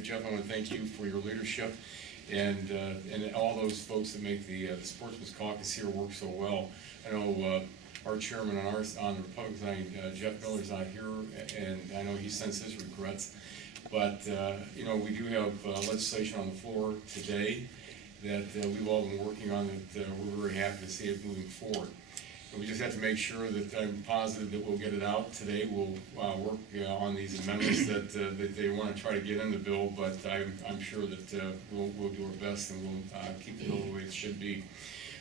tonight. Jeff, I want to thank you for your leadership and all those folks that make the Sportsmen Caucus here work so well. I know our chairman on the Republican side, Jeff Miller's not here, and I know he sends his regrets. But you know, we do have legislation on the floor today that we've all been working on that we're very happy to see it moving forward. And we just have to make sure that I'm positive that we'll get it out today. We'll work on these amendments that they want to try to get in the bill, but I'm sure that we'll do our best and we'll keep the bill the way it should be.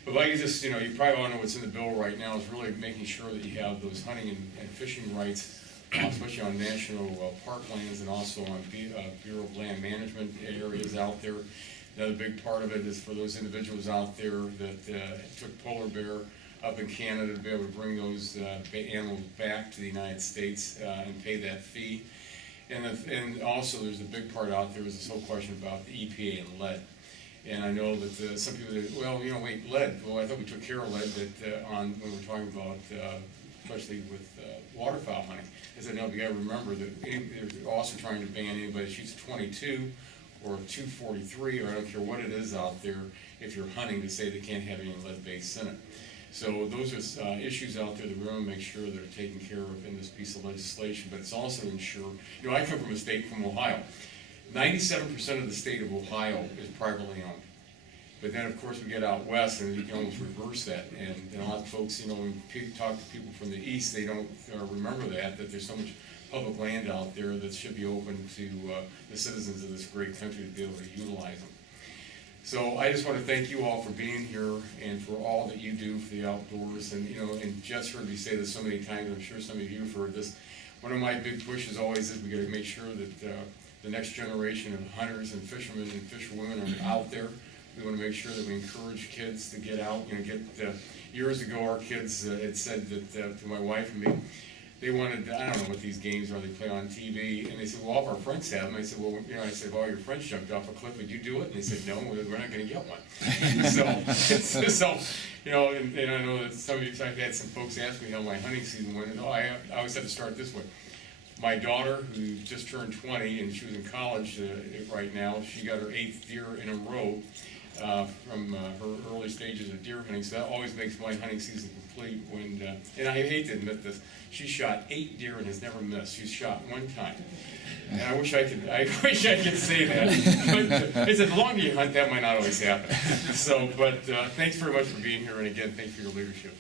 But like you just, you know, you probably all know what's in the bill right now is really making sure that you have those hunting and fishing rights, especially on national parklands and also on Bureau of Land Management areas out there. Another big part of it is for those individuals out there that took polar bear up in Canada to be able to bring those animals back to the United States and pay that fee. And also there's a big part out there is this whole question about the EPA and lead. And I know that some people say, well, you know, wait, lead. Well, I thought we took care of lead when we're talking about, especially with waterfowl hunting. I said, no, you got to remember that they're also trying to ban anybody that shoots 22 or 243, or I don't care what it is out there, if you're hunting, to say they can't have any lead-based in it. So those are issues out there that we want to make sure that are taken care of in this piece of legislation, but it's also ensure, you know, I come from a state from Ohio. 97% of the state of Ohio is privately owned. But then, of course, we get out west and you can almost reverse that. And a lot of folks, you know, when people talk to people from the east, they don't remember that there's so much public land out there that should be open to the citizens of this great country to be able to utilize them. So I just want to thank you all for being here and for all that you do for the outdoors. And, you know, and Jeff's heard me say this so many times, I'm sure some of you have heard this. One of my big pushes always is we got to make sure that the next generation of hunters and fishermen and fisherwomen are out there. We want to make sure that we encourage kids to get out. You know, years ago, our kids had said that to my wife and me, they wanted, I don't know what these games are they play on TV, and they said, well, all of our friends have them. I said, well, you know, if all your friends jumped off a cliff, would you do it? And they said, no, we're not going to get one. so, you know, and I know that some of you, I've had some folks ask me how my hunting season went, and I always have to start this way. My daughter, who just turned 20 and she was in college right now, she got her 8th deer in a row from her early stages of deer hunting. So that always makes my hunting season complete. And I hate to admit this, she shot 8 deer and has never missed. She's shot one time. And I wish I could say that. But it's a long you hunt, that might not always happen. So, but thanks very much for being here, and again, thanks for your leadership.